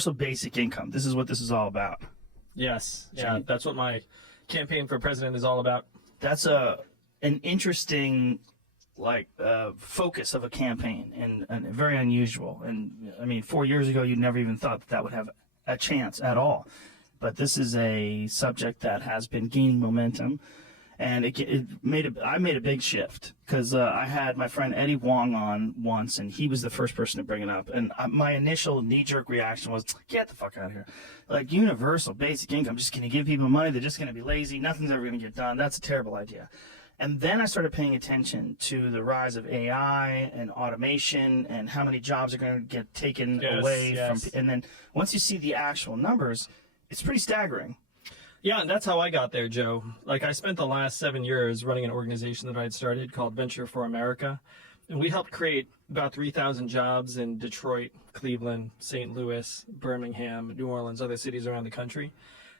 universal basic income. This is what this is all about. Yes. Yeah, that's what my campaign for president is all about. That's an interesting focus of a campaign and very unusual. And I mean, 4 years ago, you never even thought that would have a chance at all. But this is a subject that has been gaining momentum, and I made a big shift because I had my friend Eddie Wong on once, and he was the first person to bring it up. And my initial knee-jerk reaction was, "Get the fuck out of here! Like universal basic income, just going to give people money? They're just going to be lazy. Nothing's ever going to get done. That's a terrible idea." And then I started paying attention to the rise of AI and automation and how many jobs are going to get taken away from. And then once you see the actual numbers, it's pretty staggering. Yeah, and that's how I got there, Joe. Like, I spent the last 7 years running an organization that I had started called Venture for America. And we helped create about 3,000 jobs in Detroit, Cleveland, St. Louis, Birmingham, New Orleans, other cities around the country.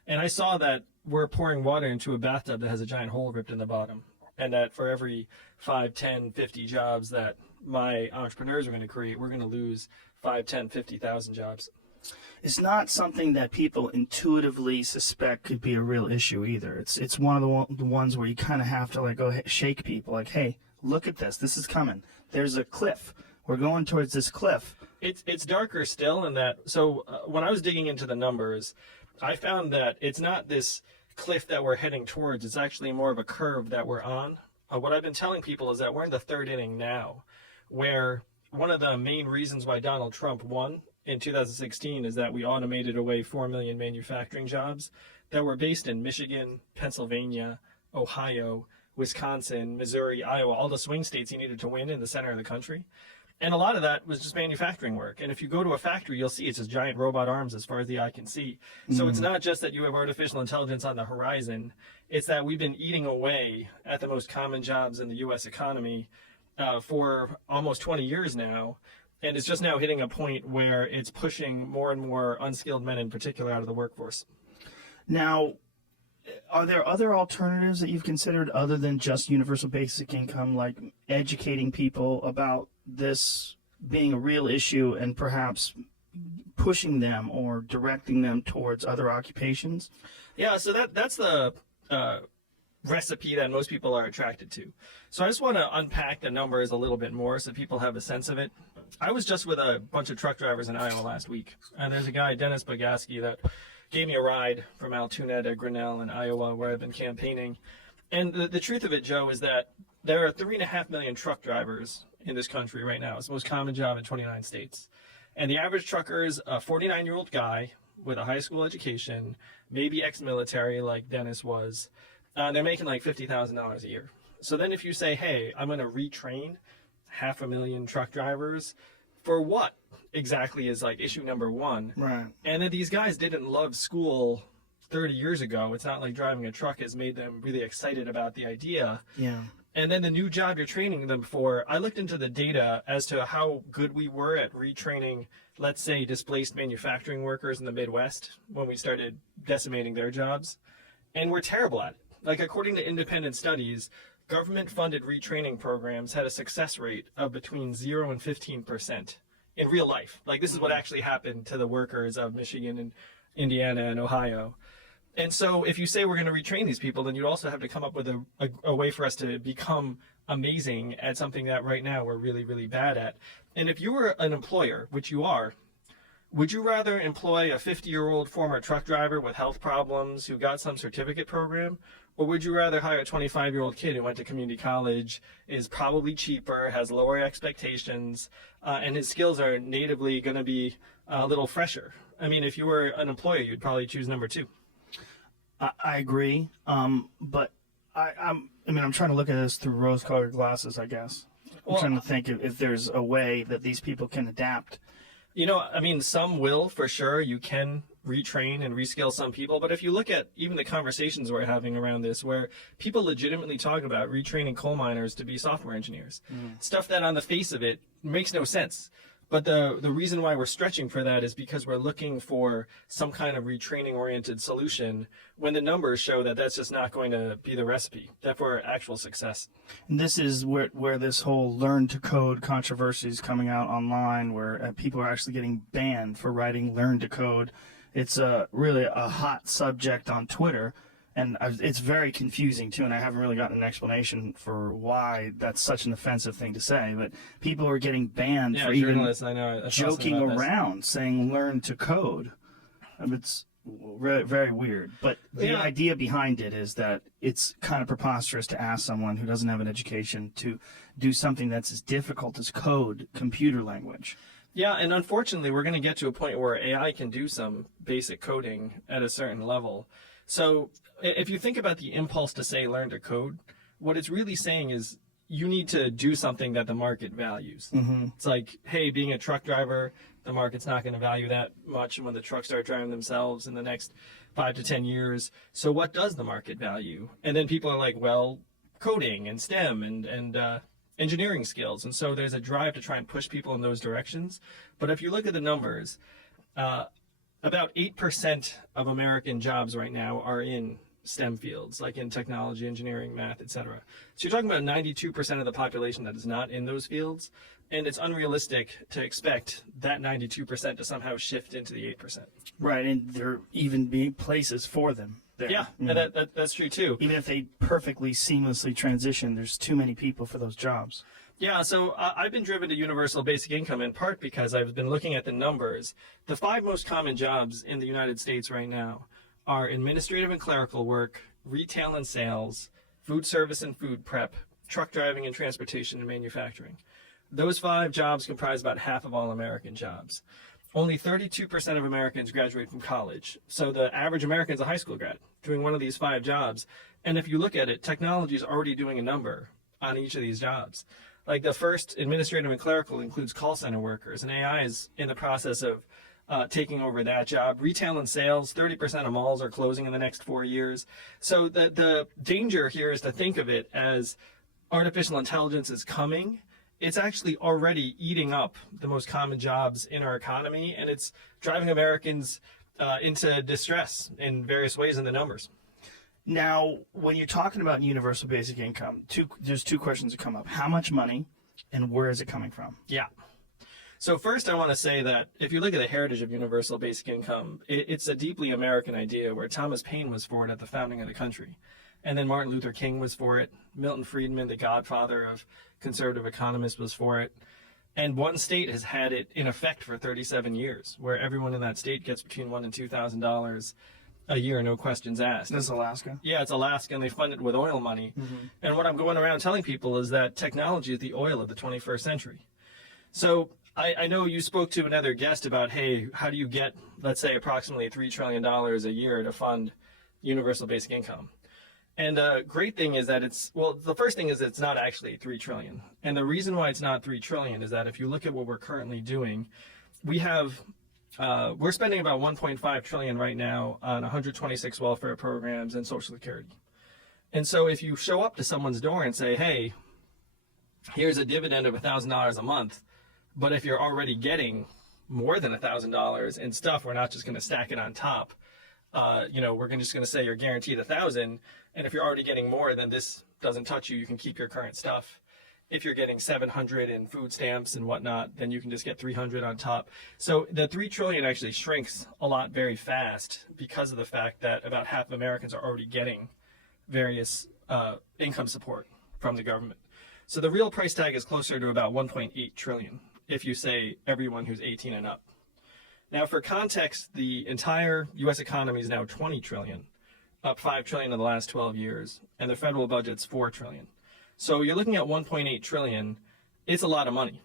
And I saw that we're pouring water into a bathtub that has a giant hole ripped in the bottom. And that for every 5, 10, 50 jobs that my entrepreneurs are going to create, we're going to lose 5, 10, 50,000 jobs. It's not something that people intuitively suspect could be a real issue either. It's one of the ones where you kind of have to go shake people, like, hey, look at this. This is coming. There's a cliff. We're going towards this cliff. It's darker still in that. So when I was digging into the numbers, I found that it's not this cliff that we're heading towards. It's actually more of a curve that we're on. What I've been telling people is that we're in the third inning now, where one of the main reasons why Donald Trump won in 2016 is that we automated away 4 million manufacturing jobs that were based in Michigan, Pennsylvania, Ohio, Wisconsin, Missouri, Iowa, all the swing states you needed to win in the center of the country. And a lot of that was just manufacturing work. And if you go to a factory, you'll see it's just giant robot arms as far as the eye can see. So it's not just that you have artificial intelligence on the horizon. It's that we've been eating away at the most common jobs in the U.S. economy for almost 20 years now. And it's just now hitting a point where it's pushing more and more unskilled men in particular out of the workforce. Now, are there other alternatives that you've considered other than just universal basic income, like educating people about this being a real issue and perhaps pushing them or directing them towards other occupations? Yeah, so that's the recipe that most people are attracted to. So I just want to unpack the numbers a little bit more so people have a sense of it. I was just with a bunch of truck drivers in Iowa last week, and there's a guy, Dennis Bogaski, that gave me a ride from Altoona to Grinnell in Iowa, where I've been campaigning. And the truth of it, Joe, is that there are 3.5 million truck drivers in this country right now. It's the most common job in 29 states. And the average trucker is a 49-year-old guy with a high school education, maybe ex-military like Dennis was. They're making like $50,000 a year. So then if you say, hey, I'm going to retrain 500,000 truck drivers, for what exactly is like issue number one? Right. And then these guys didn't love school 30 years ago. It's not like driving a truck has made them really excited about the idea. Yeah. And then the new job you're training them for, I looked into the data as to how good we were at retraining, let's say, displaced manufacturing workers in the Midwest when we started decimating their jobs. And we're terrible at it. Like, according to independent studies, government-funded retraining programs had a success rate of between 0 and 15% in real life. Like, this is what actually happened to the workers of Michigan and Indiana and Ohio. And so if you say we're going to retrain these people, then you'd also have to come up with a way for us to become amazing at something that right now we're really, really bad at. And if you were an employer, which you are, would you rather employ a 50-year-old former truck driver with health problems who got some certificate program? Or would you rather hire a 25-year-old kid who went to community college, is probably cheaper, has lower expectations, and his skills are natively going to be a little fresher? I mean, if you were an employer, you'd probably choose number two. I agree, but I'm trying to look at this through rose-colored glasses, I guess. I'm trying to think if there's a way that these people can adapt. You know, I mean, some will, for sure. You can retrain and reskill some people. But if you look at even the conversations we're having around this, where people legitimately talk about retraining coal miners to be software engineers, stuff that on the face of it makes no sense. But the reason why we're stretching for that is because we're looking for some kind of retraining-oriented solution when the numbers show that that's just not going to be the recipe, that for actual success. And this is where this whole learn to code controversy is coming out online, where people are actually getting banned for writing learn to code. It's really a hot subject on Twitter. And it's very confusing, too, and I haven't really gotten an explanation for why that's such an offensive thing to say. But people are getting banned for even I know, joking around, saying learn to code. It's very, very weird. But the idea behind it is that it's kind of preposterous to ask someone who doesn't have an education to do something that's as difficult as code, computer language. Yeah, and unfortunately, we're going to get to a point where AI can do some basic coding at a certain level. So if you think about the impulse to say learn to code, what it's really saying is you need to do something that the market values. Mm-hmm. It's like, hey, being a truck driver, the market's not going to value that much when the trucks start driving themselves in the next 5 to 10 years. So what does the market value? And then people are like, well, coding and STEM and engineering skills. And so there's a drive to try and push people in those directions. But if you look at the numbers, about 8% of American jobs right now are in STEM fields, like in technology, engineering, math, etc. So you're talking about 92% of the population that is not in those fields, and it's unrealistic to expect that 92% to somehow shift into the 8%. Right, and there even be places for them there. Yeah, that's true too. Even if they perfectly seamlessly transition, there's too many people for those jobs. Yeah, so I've been driven to universal basic income in part because I've been looking at the numbers. The 5 most common jobs in the United States right now are administrative and clerical work, retail and sales, food service and food prep, truck driving and transportation and manufacturing. Those 5 jobs comprise about half of all American jobs. Only 32% of Americans graduate from college. So the average American is a high school grad doing one of these 5 jobs. And if you look at it, technology is already doing a number on each of these jobs. Like the first, administrative and clerical, includes call center workers, and AI is in the process of taking over that job. Retail and sales, 30% of malls are closing in the next 4 years. So the danger here is to think of it as artificial intelligence is coming. It's actually already eating up the most common jobs in our economy, and it's driving Americans into distress in various ways in the numbers. Now, when you're talking about universal basic income, there's 2 questions that come up. How much money, and where is it coming from? Yeah. So first, I want to say that if you look at the heritage of universal basic income, it's a deeply American idea where Thomas Paine was for it at the founding of the country. And then Martin Luther King was for it. Milton Friedman, the godfather of conservative economists, was for it. And one state has had it in effect for 37 years, where everyone in that state gets between $1,000 and $2,000 a year, no questions asked. This is Alaska? Yeah, it's Alaska, and they fund it with oil money. Mm-hmm. And what I'm going around telling people is that technology is the oil of the 21st century. So I know you spoke to another guest about, hey, how do you get, let's say, approximately $3 trillion a year to fund universal basic income? And the great thing is that the first thing is it's not actually $3 trillion. And the reason why it's not $3 trillion is that if you look at what we're currently doing, we're spending about $1.5 trillion right now on 126 welfare programs and Social Security. And so if you show up to someone's door and say, hey, here's a dividend of $1,000 a month, but if you're already getting more than $1,000 in stuff, we're not just going to stack it on top. We're just going to say you're guaranteed $1,000, and if you're already getting more, then this doesn't touch you. You can keep your current stuff. If you're getting $700 in food stamps and whatnot, then you can just get $300 on top. So the $3 trillion actually shrinks a lot very fast because of the fact that about half of Americans are already getting various income support from the government. So the real price tag is closer to about $1.8 trillion if you say everyone who's 18 and up. Now, for context, the entire U.S. economy is now $20 trillion, up $5 trillion in the last 12 years, and the federal budget's $4 trillion. So you're looking at $1.8 trillion. It's a lot of money.